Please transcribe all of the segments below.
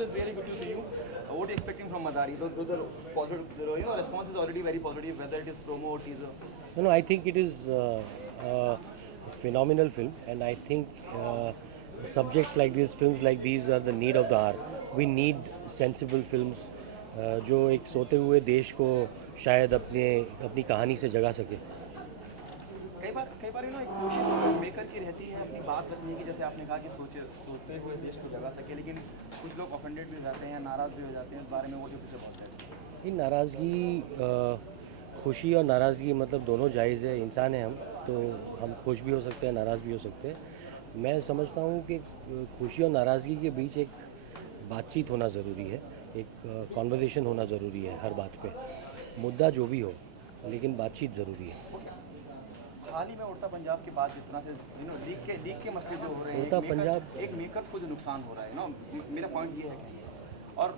sir, it's really good to see you. What are you expecting from Madari? The positive, response is already very positive, whether it is promo or teaser. No, I think it is a phenomenal film, and I think subjects like these, films like these, are the need of the hour. We need sensible films जो एक सोते हुए देश को शायद अपनी कहानी से जगा सके. कई बार एक कोशिश मेकर की रहती है अपनी बात रखने की, जैसे आपने कहा कि सोते हुए देश को जगा सके, लेकिन कुछ लोग ऑफेंडेड भी हो जाते हैं, नाराज़ भी हो जाते हैं इस बारे में, वो जो कुछ बोलते हैं. ये नाराज़गी, खुशी और नाराज़गी मतलब दोनों जायज़ है. इंसान है हम, तो हम खुश भी हो सकते हैं, नाराज़ भी हो सकते हैं. मैं समझता हूँ कि खुशी और नाराज़गी के बीच एक बातचीत होना ज़रूरी है, एक कॉन्वर्सेशन होना ज़रूरी है हर बात पे. मुद्दा जो भी हो, लेकिन बातचीत ज़रूरी है. हाल ही में उड़ता पंजाब के बाद जिस तरह से लीक के मसले जो हो रहे हैं, उड़ता पंजाब एक मेकर्स को जो नुकसान हो रहा है मेरा पॉइंट ये है कि, और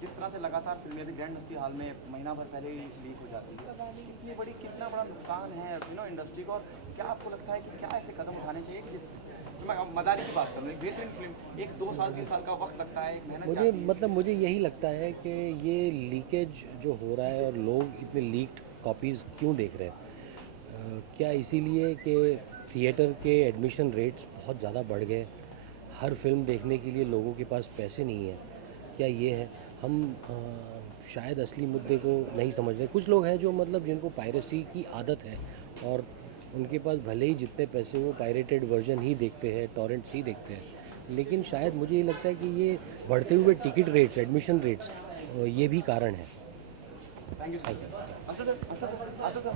जिस तरह से लगातार फिल्में अभी ग्रैंड मस्ती हाल में महीना भर पहले ही लीक हो जाती है, कितना बड़ा नुकसान है इंडस्ट्री को. और क्या आपको लगता है कि क्या ऐसे कदम उठाने चाहिए कि मैं मदारी की बात करूँ, एक बेहतरीन फिल्म, एक 2 साल 3 साल का वक्त लगता है, एक मेहनत मुझे यही लगता है कि ये लीकेज जो हो रहा है और लोग इतने लीक्ड कॉपीज़ क्यों देख रहे हैं. क्या इसीलिए कि थिएटर के एडमिशन रेट्स बहुत ज़्यादा बढ़ गए, हर फिल्म देखने के लिए लोगों के पास पैसे नहीं है. क्या ये है? हम शायद असली मुद्दे को नहीं समझ रहे. कुछ लोग हैं जो मतलब जिनको पायरेसी की आदत है और उनके पास भले ही जितने पैसे वो पायरेटेड वर्जन ही देखते हैं, टॉरेंट्स ही देखते हैं, लेकिन शायद मुझे ये लगता है कि ये बढ़ते हुए टिकट रेट्स, एडमिशन रेट्स, ये भी कारण है. Thank you sir. अच्छा सर,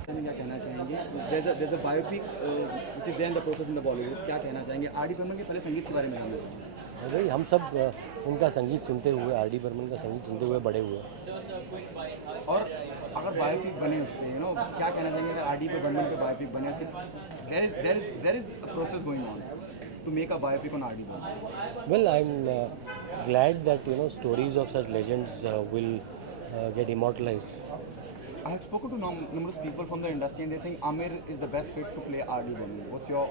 क्या कहना चाहेंगे? there's a biopic which is there in the process in the Bollywood. क्या कहना चाहेंगे आर डी बर्मन के पहले संगीत के बारे में जानना चाहेंगे? भाई हम सब उनका संगीत सुनते हुए, आर डी बर्मन का संगीत सुनते हुए बड़े हुए. और अगर बायोपिक बने उस पर क्या कहना चाहेंगे अगर आर डी बर्मन पे बायोपिक बने? There is a process going on to make a biopic on R.D. Burman. Well, I'm glad that stories of such legends will get immortalized. I have spoken to numerous people from the industry and they're saying Amir is the best fit to play R.D. Burman. What's your?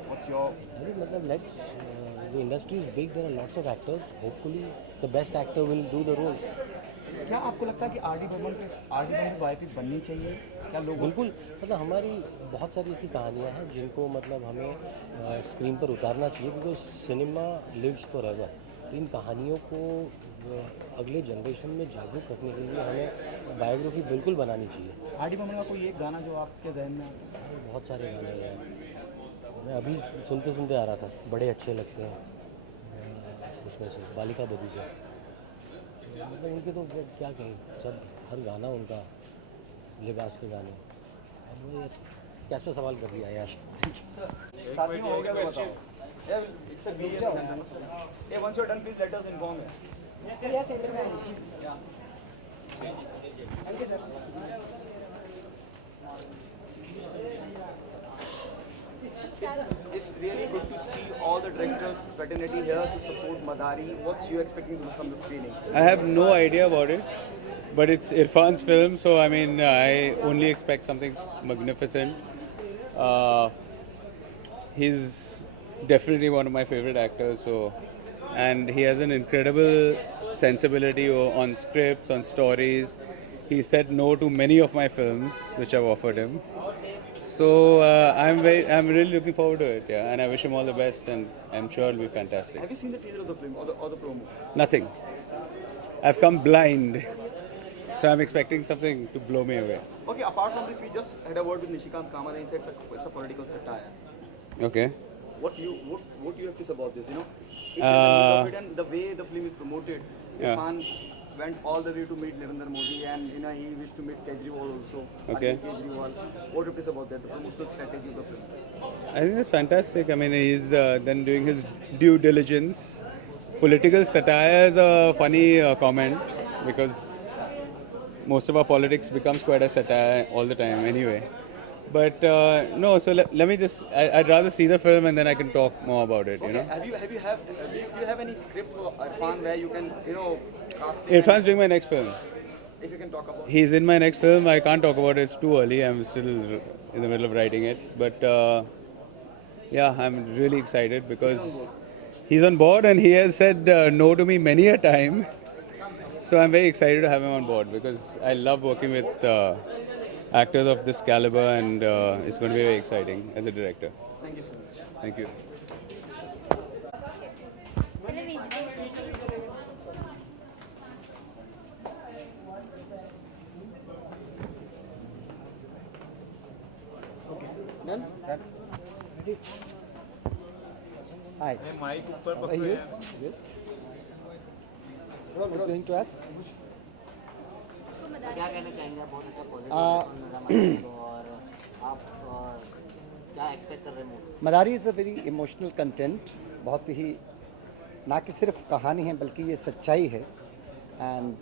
The industry is big. There are lots of actors. Hopefully, the best actor will do the role. क्या आपको लगता है कि R D Burman की biopic बननी चाहिए? क्या लोग बिल्कुल, मतलब हमारी बहुत सारी ऐसी कहानियाँ हैं जिनको मतलब हमें स्क्रीन पर उतारना चाहिए, बिकॉज सिनेमा लिव्स फॉरएवर. तो इन कहानियों को अगले जनरेशन में जागरूक रखने के लिए हमें बायोग्राफी बिल्कुल बनानी चाहिए. आर डी बर्मन का कोई एक गाना जो आपके जहन में आता है? बहुत सारे गाने हैं, मैं अभी सुनते सुनते आ रहा था, बड़े अच्छे लगते हैं. उसमें से बालिका बधू से, मतलब उनके तो क्या कहें, सब हर गाना उनका, लिबास के गाने. अब वो कैसा सवाल कर दिया यार. साथियों हो गया तो बताओ. It's a BS. Once you're done, please let us inform it. Yes, thank you, sir. It's really good to see all the directors fraternity here to support Madari. What's you expecting from the screening? I have no idea about it, but it's Irfan's film, so I mean, I only expect something magnificent. He's definitely one of my favorite actors, and he has an incredible sensibility on scripts, on stories. He said no to many of my films, which I've offered him. So I'm really looking forward to it, yeah. And I wish him all the best, and I'm sure it'll be fantastic. Have you seen the teaser of the film or the promo? Nothing. I've come blind, so I'm expecting something to blow me away. Okay. Apart from this, we just had a word with Nishikant Kamat, and he said it's a political satire. Okay. What you have to say about this? And the way the film is promoted, Yeah. Irfan went all the way to meet Narendra Modi, and he wished to meet Kejriwal also. Okay. Kejriwal. What do you say about that? The promotional strategy of the film. I think that's fantastic. I mean, he's then doing his due diligence. Political satire is a funny comment because most of our politics becomes quite a satire all the time anyway. But no, so let me just, I'd rather see the film and then I can talk more about it, Okay. you know. Do you have any script for Irfan where you can cast him? Irfan's doing my next film. If you can talk about. He's in my next film. I can't talk about it. It's too early. I'm still in the middle of writing it. But yeah, I'm really excited because he's on board and he has said no to me many a time. So I'm very excited to have him on board because I love working with actors of this caliber, and it's going to be very exciting as a director. Thank you so much. Thank you. Done? Ready? Hi. How are you? Good. I was going to ask. क्या कहना चाहेंगे आप? बहुत अच्छा positive और आप क्या expect कर रहे हैं movie? Madari is a very emotional content. बहुत ही ना कि सिर्फ कहानी है बल्कि ये सच्चाई है. एंड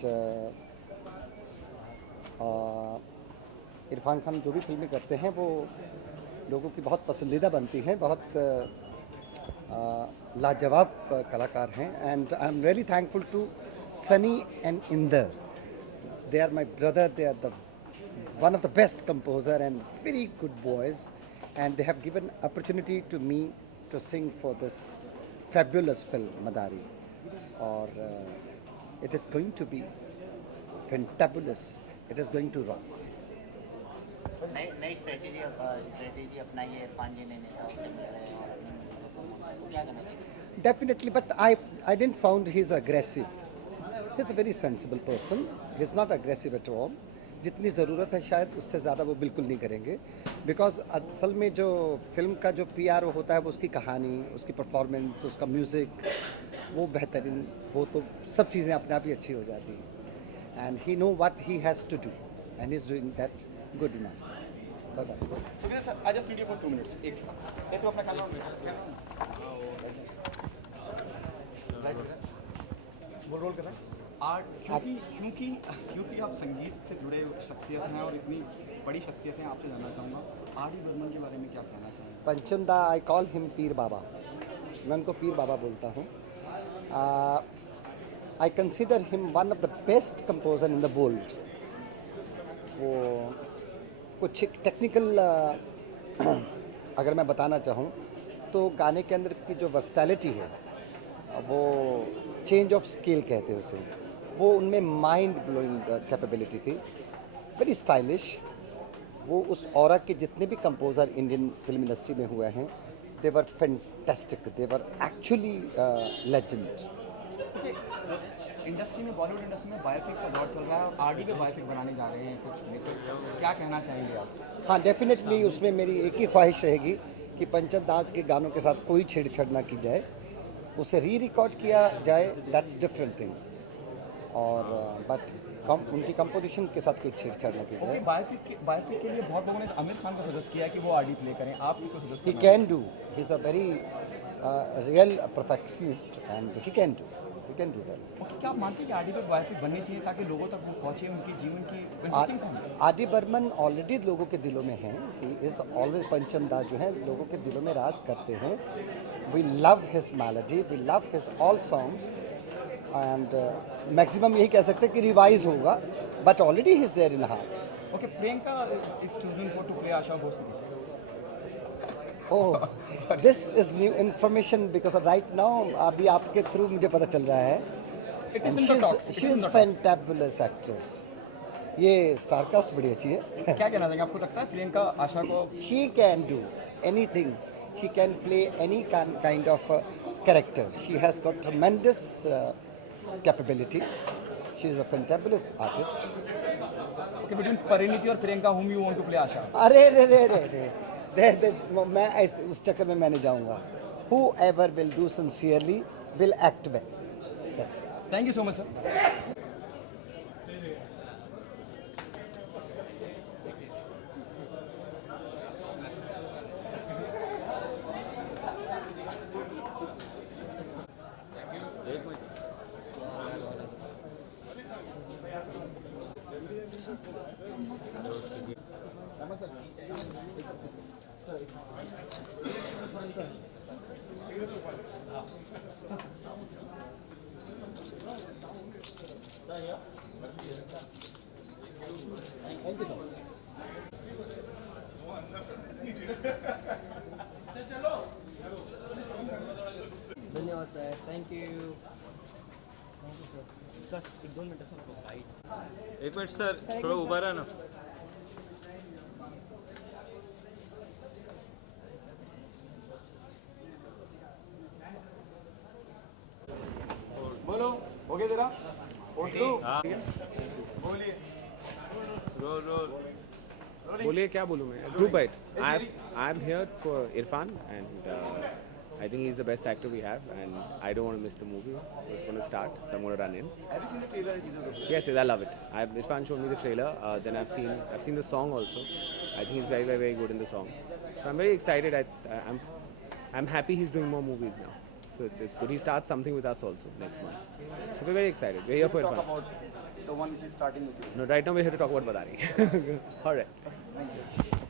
इरफान खान जो भी फिल्में करते हैं वो लोगों की बहुत पसंदीदा बनती हैं. बहुत लाजवाब कलाकार हैं. And I am really thankful to Sunny and Inder. They are my brother. They are one of the best composer and very good boys, and they have given opportunity to me to sing for this fabulous film Madari. Or it is going to be fantabulous. It is going to rock. नई strategy अपनाई है इरफान जी ने, नेता से मिल रहे हैं और अपनी तो क्या करना चाहिए? Definitely, but I didn't found he's aggressive. He's a very sensible person. He's not aggressive at all. जितनी ज़रूरत है शायद उससे ज़्यादा वो बिल्कुल नहीं करेंगे. बिकॉज असल में जो फिल्म का जो PR होता है वो उसकी कहानी, उसकी परफॉर्मेंस, उसका म्यूज़िक वो बेहतरीन हो तो सब चीज़ें अपने आप ही अच्छी हो जाती हैं. And he know what he has to do and he is doing that good enough. Bye bye. Sukhdev sir, I just need you for 2 minutes. एक ये तो अपना कैमरा वो रोल कर रहा है. आर्ट क्योंकि आप संगीत से जुड़े शख्सियत हैं और इतनी बड़ी शख्सियत हैं, आपसे जानना चाहूँगा आर डी बर्मन के बारे में क्या कहना चाहेंगे? पंचम दा आई कॉल हिम पीर बाबा. मैं उनको पीर बाबा बोलता हूँ. I consider him one of the best composer in the world. वो कुछ टेक्निकल अगर मैं बताना चाहूँ तो गाने के अंदर की जो वर्सटैलिटी है वो चेंज ऑफ स्केल कहते हैं उसे, वो उनमें माइंड ब्लोइंग कैपेबिलिटी थी. Very stylish. वो उस ऑरा के जितने भी कंपोज़र इंडियन फिल्म इंडस्ट्री में हुए हैं they were fantastic. They were actually legend. Industry में, बॉलीवुड इंडस्ट्री में बायोपिक का दौर चल रहा है और आरडी पे बायोपिक बनाने जा रहे हैं कुछ मेकर्स. क्या कहना चाहेंगे आप? हाँ, डेफिनेटली उसमें मेरी एक ही ख्वाहिश रहेगी कि पंचम दाग के गानों के साथ कोई छेड़छाड़ ना की जाए, उसे रिकॉर्ड किया जाए. That's different thing. और बट उनकी कंपोजिशन के साथ कोई छेड़छाड़ ना की जाए. बायोपिक के लिए बहुत लोगों ने आमिर खान को सजेस्ट किया कि वो आरडी प्ले करें. आप किसको सजेस्ट ही करें? Can do. He is a very real perfectionist and he can do well. Okay, क्या आप मानते हैं कि आरडी पे बायोपिक बननी चाहिए ताकि लोगों तक वो पहुंचे, उनकी जीवन की इंटरेस्टिंग कहानी? आर.डी. बर्मन ऑलरेडी लोगों के दिलों में हैं. He is always. पंचम दा जो है लोगों के दिलों में राज करते हैं. We love his melody, we love his all songs. And maximum यही कह सकते हैं कि रिवाइज होगा, but already he is there in hearts. Okay, Priyanka is choosing for to play Asha Bhosle. Oh, this is new information because right now अभी आपके through मुझे पता चल रहा है. And she is fantabulous actress. ये स्टारकास्ट बड़ी अच्छी है. क्या कहना चाहेंगे? आपको लगता है प्रियंका आशा को? She can do anything. She can play any kind of character. She has got tremendous capability. She is a fantabulous artist. Okay, between Parineeti और Priyanka whom you want to play आशा? अरे रे रे रे रे मैं उस चक्कर में मैं नहीं जाऊंगा. Whoever will do sincerely will act well. That's it. Thank you so much sir. धन्यवाद सर. Thank you sir. एक मिनट सर, थोड़ा ऊपर है ना. बोलो हो गया तेरा फोटो बोलिए. रोल. बोलिए क्या बोलूँ मैं डू byte I am here for Irfan and I think he's the best actor we have and I don't want to miss the movie so it's going to start so I'm going to run in. Have you seen the trailer teaser? Yes, I love it. Irfan showed me the trailer then I've seen the song also. I think he's very very very good in the song so I'm very excited. I'm happy he's doing more movies now so it's good. He starts something with us also next month so we're very excited. We're here for Talk Irfan. about the one which is starting with you. No, right now we're here to talk about Badari. All right. Thank you.